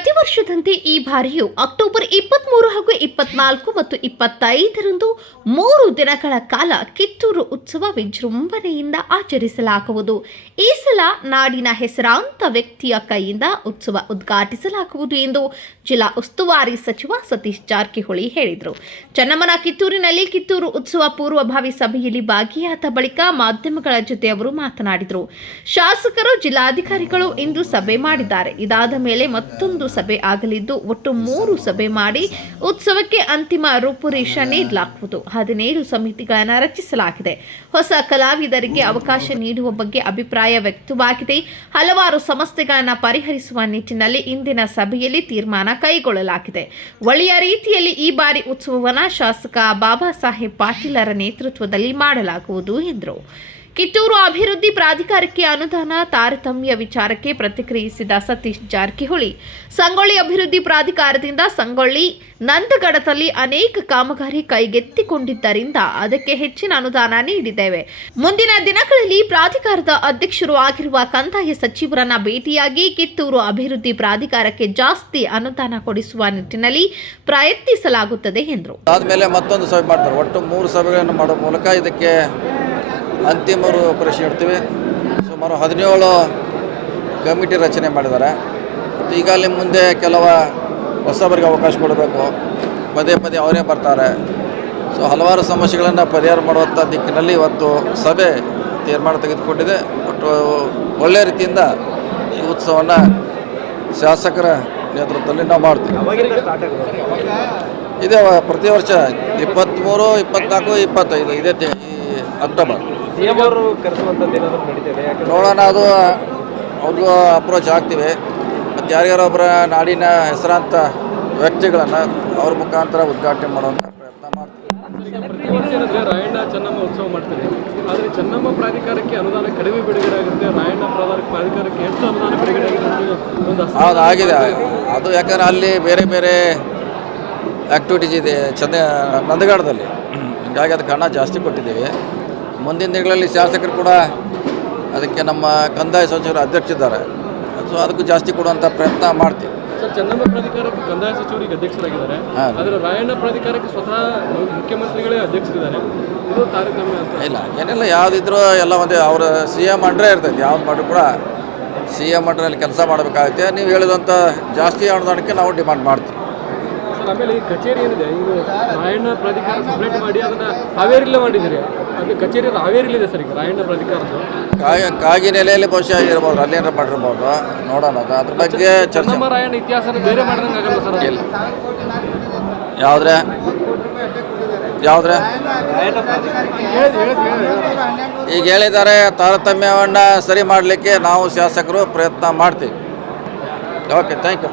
ಪ್ರತಿ ವರ್ಷದಂತೆ ಈ ಬಾರಿಯೂ ಅಕ್ಟೋಬರ್ ಇಪ್ಪತ್ಮೂರು ಹಾಗೂ ಇಪ್ಪತ್ನಾಲ್ಕು ಮತ್ತು ಇಪ್ಪತ್ತೈದರಂದು ಮೂರು ದಿನಗಳ ಕಾಲ ಕಿತ್ತೂರು ಉತ್ಸವ ವಿಜೃಂಭಣೆಯಿಂದ ಆಚರಿಸಲಾಗುವುದು. ಈ ಸಲ ನಾಡಿನ ಹೆಸರಾಂತ ವ್ಯಕ್ತಿಯ ಕೈಯಿಂದ ಉತ್ಸವ ಉದ್ಘಾಟಿಸಲಾಗುವುದು ಎಂದು ಜಿಲ್ಲಾ ಉಸ್ತುವಾರಿ ಸಚಿವ ಸತೀಶ್ ಜಾರಕಿಹೊಳಿ ಹೇಳಿದರು. ಚನ್ನಮ್ಮನ ಕಿತ್ತೂರಿನಲ್ಲಿ ಕಿತ್ತೂರು ಉತ್ಸವ ಪೂರ್ವಭಾವಿ ಸಭೆಯಲ್ಲಿ ಭಾಗಿಯಾದ ಬಳಿಕ ಮಾಧ್ಯಮಗಳ ಜೊತೆ ಅವರು ಮಾತನಾಡಿದರು. ಶಾಸಕರು, ಜಿಲ್ಲಾಧಿಕಾರಿಗಳು ಇಂದು ಸಭೆ ಮಾಡಿದ್ದಾರೆ. ಇದಾದ ಮೇಲೆ ಮತ್ತೊಂದು ಸಭೆ ಆಗಲಿದ್ದು ಒಟ್ಟು ಮೂರು ಸಭೆ ಮಾಡಿ ಉತ್ಸವಕ್ಕೆ ಅಂತಿಮ ರೂಪುರೇಷ ನೀಡಲಾಗುವುದು. ಹದಿನೈದು ಸಮಿತಿಗಳನ್ನು ರಚಿಸಲಾಗಿದೆ. ಹೊಸ ಕಲಾವಿದರಿಗೆ ಅವಕಾಶ ನೀಡುವ ಬಗ್ಗೆ ಅಭಿಪ್ರಾಯ ವ್ಯಕ್ತವಾಗಿದೆ. ಹಲವಾರು ಸಮಸ್ಯೆಗಳನ್ನು ಪರಿಹರಿಸುವ ನಿಟ್ಟಿನಲ್ಲಿ ಇಂದಿನ ಸಭೆಯಲ್ಲಿ ತೀರ್ಮಾನ ಕೈಗೊಳ್ಳಲಾಗಿದೆ. ಒಳ್ಳೆಯ ರೀತಿಯಲ್ಲಿ ಈ ಬಾರಿ ಉತ್ಸವವನ್ನು ಶಾಸಕ ಬಾಬಾ ಸಾಹೇಬ್ ಪಾಟೀಲರ ನೇತೃತ್ವದಲ್ಲಿ ಮಾಡಲಾಗುವುದು ಎಂದರು. ಕಿತ್ತೂರು ಅಭಿವೃದ್ಧಿ ಪ್ರಾಧಿಕಾರಕ್ಕೆ ಅನುದಾನ, ತಾರತಮ್ಯ ವಿಚಾರಕ್ಕೆ ಪ್ರತಿಕ್ರಿಯಿಸಿದ ಸತೀಶ್ ಜಾರಕಿಹೊಳಿ, ಸಂಗೊಳ್ಳಿ ಅಭಿವೃದ್ಧಿ ಪ್ರಾಧಿಕಾರದಿಂದ ಸಂಗೊಳ್ಳಿ, ನಂದಗಡದಲ್ಲಿ ಅನೇಕ ಕಾಮಗಾರಿ ಕೈಗೆತ್ತಿಕೊಂಡಿದ್ದರಿಂದ ಅದಕ್ಕೆ ಹೆಚ್ಚಿನ ಅನುದಾನ ನೀಡಿದ್ದೇವೆ. ಮುಂದಿನ ದಿನಗಳಲ್ಲಿ ಪ್ರಾಧಿಕಾರದ ಅಧ್ಯಕ್ಷರು ಆಗಿರುವ ಕಂದಾಯ ಸಚಿವರನ್ನ ಭೇಟಿಯಾಗಿ ಕಿತ್ತೂರು ಅಭಿವೃದ್ಧಿ ಪ್ರಾಧಿಕಾರಕ್ಕೆ ಜಾಸ್ತಿ ಅನುದಾನ ಕೊಡಿಸುವ ನಿಟ್ಟಿನಲ್ಲಿ ಪ್ರಯತ್ನಿಸಲಾಗುತ್ತದೆ ಎಂದರು. ಆದಮೇಲೆ ಮತ್ತೊಂದು ಸಭೆ ಮಾಡ್ತಾರೆ. ಒಟ್ಟು ಮೂರು ಸಭೆಗಳನ್ನು ಮಾಡುವ ಮೂಲಕ ಇದಕ್ಕೆ ಅಂತಿಮ ರೂಪರೇಷೆ ಇಡ್ತೀವಿ ಸುಮಾರು ಹದಿನೇಳು ಕಮಿಟಿ ರಚನೆ ಮಾಡಿದ್ದಾರೆ. ಮತ್ತು ಈಗ ಅಲ್ಲಿ ಮುಂದೆ ಕೆಲವು ಹೊಸಬರಿಗೆ ಅವಕಾಶ ಕೊಡಬೇಕು. ಪದೇ ಪದೇ ಅವರೇ ಬರ್ತಾರೆ. ಸೊ ಹಲವಾರು ಸಮಸ್ಯೆಗಳನ್ನು ಪರಿಹಾರ ಮಾಡುವಂಥ ದಿಕ್ಕಿನಲ್ಲಿ ಇವತ್ತು ಸಭೆ ತೀರ್ಮಾನ ತೆಗೆದುಕೊಂಡಿದೆ. ಬಟ್ ಒಳ್ಳೆಯ ರೀತಿಯಿಂದ ಈ ಉತ್ಸವವನ್ನು ಶಾಸಕರ ನೇತೃತ್ವದಲ್ಲಿ ನಾವು ಮಾಡ್ತೀವಿ. ಇದೇ ಪ್ರತಿ ವರ್ಷ ಇಪ್ಪತ್ತ್ಮೂರು ಇಪ್ಪತ್ನಾಲ್ಕು, ಇಪ್ಪತ್ತೈದು, ಇದೇ ಈ ಅಕ್ಟೋಬರ್ ಸಿಎಂವರು ಕರೆಸುವಂಥದ್ದು ಏನಾದರೂ ನಡೀತಿದೆ? ಯಾಕಂದ್ರೆ ನೋಡೋಣ ಅದು ಅವ್ರಿಗೂ ಅಪ್ರೋಚ್ ಆಗ್ತೀವಿ. ಮತ್ತು ಯಾರ್ಯಾರೋ ಒಬ್ಬರ ನಾಡಿನ ಹೆಸರಾಂತ ವ್ಯಕ್ತಿಗಳನ್ನು ಅವ್ರ ಮುಖಾಂತರ ಉದ್ಘಾಟನೆ ಮಾಡುವಂಥ ಪ್ರಯತ್ನ ಮಾಡ್ತೀವಿ. ಈಗ ಪ್ರತಿ ವರ್ಷ ಏನಂದ್ರೆ ರಾಯಣ್ಣ ಚೆನ್ನಮ್ಮ ಉತ್ಸವ ಮಾಡ್ತಾರೆ. ಆದರೆ ಚೆನ್ನಮ್ಮ ಪ್ರಾಧಿಕಾರಕ್ಕೆ ಅನುದಾನ ಕಡಿಮೆ ಬಿಡುಗಡೆ ಆಗುತ್ತೆ. ರಾಯಣ್ಣ ಪ್ರಾಧಿಕಾರಕ್ಕೆ ಹೆಚ್ಚು ಅನುದಾನ ಬಿಡುಗಡೆ ಆಗಿದೆ ಒಂದು ಅಸಮಾಧಾನ ಹೌದು ಆಗಿದೆ ಅದು ಯಾಕಂದ್ರೆ ಅಲ್ಲಿ ಬೇರೆ ಬೇರೆ ಆ್ಯಕ್ಟಿವಿಟೀಸ್ ಇದೆ. ಚಂದ ನಂದಗಾಡದಲ್ಲಿ ಹೀಗಾಗಿ ಅದಕ್ಕೆ ಹಣ ಜಾಸ್ತಿ ಕೊಟ್ಟಿದ್ದೀವಿ. ಮುಂದಿನ ದಿನಗಳಲ್ಲಿ ಶಾಸಕರು ಕೂಡ ಅದಕ್ಕೆ ನಮ್ಮ ಕಂದಾಯ ಸಚಿವರು ಅಧ್ಯಕ್ಷರಿದ್ದಾರೆ. ಸೊ ಅದಕ್ಕೂ ಜಾಸ್ತಿ ಕೊಡುವಂಥ ಪ್ರಯತ್ನ ಮಾಡ್ತೀವಿ. ಸರ್ ಚೆನ್ನಮ್ಮ ಪ್ರಾಧಿಕಾರಕ್ಕೆ ಕಂದಾಯ ಸಚಿವರಿಗೆ ಅಧ್ಯಕ್ಷರಾಗಿದ್ದಾರೆ. ಆದರೆ ರಾಯಣ್ಣ ಪ್ರಾಧಿಕಾರಕ್ಕೆ ಸ್ವತಃ ಮುಖ್ಯಮಂತ್ರಿಗಳೇ ಅಧ್ಯಕ್ಷರಿದ್ದಾರೆ. ಇದು ತಾರತಮ್ಯ ಇಲ್ಲ ಏನಿಲ್ಲ ಯಾವುದಿದ್ರೂ ಎಲ್ಲ ಒಂದು ಅವರ ಸಿ ಎಂ ಅಂಡ್ರೇ ಇರ್ತೈತಿ. ಯಾವ್ದು ಮಾಡಿದ್ರು ಕೂಡ ಸಿ ಎಂ ಅಂಡ್ರಲ್ಲಿ ಕೆಲಸ ಮಾಡಬೇಕಾಗುತ್ತೆ. ನೀವು ಹೇಳಿದಂಥ ಜಾಸ್ತಿ ಅನುದಾನಕ್ಕೆ ನಾವು ಡಿಮಾಂಡ್ ಮಾಡ್ತೀವಿ. ಆಮೇಲೆ ಈ ಕಚೇರಿ ಏನಿದೆ ಇದು ರಾಯಣ್ಣ ಪ್ರಾಧಿಕಾರ ಸಪ್ರೇಟ್ ಮಾಡಿ ಅದನ್ನ ಹಾವೇರಿಲೇ ಮಾಡಿದ್ದೀರಿ. ಕಚೇರಿ ಅದು ಹಾವೇರಿಲಿದೆ ಸರ್ ಈಗ ರಾಯಣ್ಣ ಪ್ರಾಧಿಕಾರದ್ದು. ಕಾಗಿ ಕಾಗಿ ನೆಲೆಯಲ್ಲಿ ಬಹುಶಃ ಇರ್ಬೋದು ಏನಾರ ಮಾಡಿರ್ಬೋದು ನೋಡೋಣ ಅದು. ಅದ್ರ ಬಗ್ಗೆ ಚರ್ಚೆ. ಚೆನ್ನಮ್ಮ ರಾಯಣ್ಣ ಇತಿಹಾಸ ಬೇರೆ ಮಾಡ್ದಂಗೆ ಆಗಲ್ಲ ಸರ್ ಅದು? ಇಲ್ಲ. ಯಾವುದ್ರೆ? ಯಾವುದ್ರೆ? ಹೇಳಿದ್- ಹೇಳಿದ್- ಹೇಳಿದ್- ಈಗ ಹೇಳಿದ್ದಾರೆ ತಾರತಮ್ಯವನ್ನು ಸರಿ ಮಾಡಲಿಕ್ಕೆ ನಾವು ಶಾಸಕರು ಪ್ರಯತ್ನ ಮಾಡ್ತೀವಿ. Okay thank you